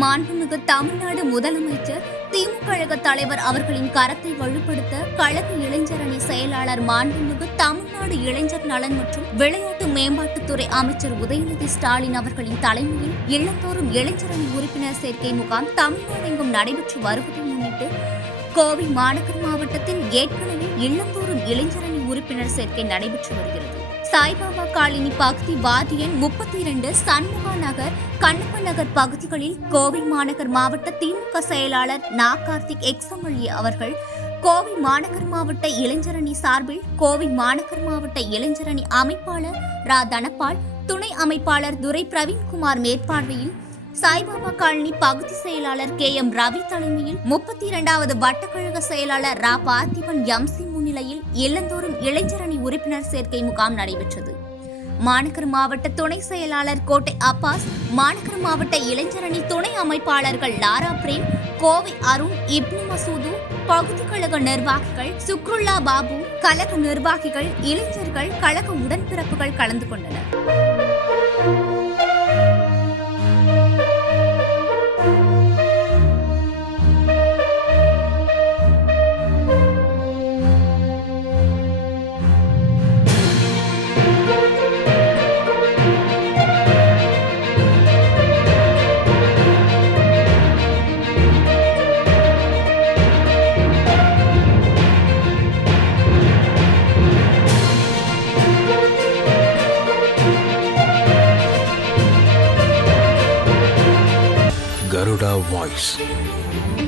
மாண்புமிகு தமிழ்நாடு முதலமைச்சர் திமுக கழக தலைவர் அவர்களின் கரத்தை வலுப்படுத்த கழக இளைஞரணி செயலாளர் மாண்புமிகு தமிழ்நாடு இளைஞர் நலன் மற்றும் விளையாட்டு மேம்பாட்டுத்துறை அமைச்சர் உதயநிதி ஸ்டாலின் அவர்களின் தலைமையில் இல்லந்தோறும் இளைஞரணி உறுப்பினர் சேர்க்கை முகாம் தமிழ்நாடெங்கும் நடைபெற்று வருவதை முன்னிட்டு கோவை மாநகர் மாவட்டத்தில் ஏற்கனவே இல்லந்தோறும் இளைஞரணி உறுப்பினர் சேர்க்கை நடைபெற்று வருகிறது. சாய்பாபா காலனி பகுதி வார்டியன் 32 சண்முகா நகர், கண்ணப்ப நகர் பகுதிகளில் கோவை மாநகர் மாவட்ட திமுக செயலாளர் நா. கார்த்திக் எக்ஸ்.எம்.எல்.ஏ அவர்கள், கோவை மாநகர் மாவட்ட இளைஞரணி சார்பில் கோவை மாநகர் மாவட்ட இளைஞரணி அமைப்பாளர் ரா. தனபால், துணை அமைப்பாளர் துரை பிரவீன்குமார் மேற்பார்வையில் சாய்பாபா காலனி பகுதி செயலாளர் கே.எம். ரவி தலைமையில் 32வது வட்டக்கழக செயலாளர் ரா. பார்த்திபன் எம்.சி. முன்னிலையில் இல்லந்தோறும் இளைஞரணி உறுப்பினர் சேர்க்கை முகாம் நடைபெற்றது. மாநகர் மாவட்ட துணை செயலாளர் கோட்டை அப்பாஸ், மாநகர் மாவட்ட இளைஞரணி துணை அமைப்பாளர்கள் லாரா பிரேம், கோவை அருண், இப்னு மசூது, பகுதி கழக நிர்வாகிகள் சுக்ருல்லா பாபு, கழக நிர்வாகிகள், இளைஞர்கள், கழக உடன்பிறப்புகள் கலந்து கொண்டனர்.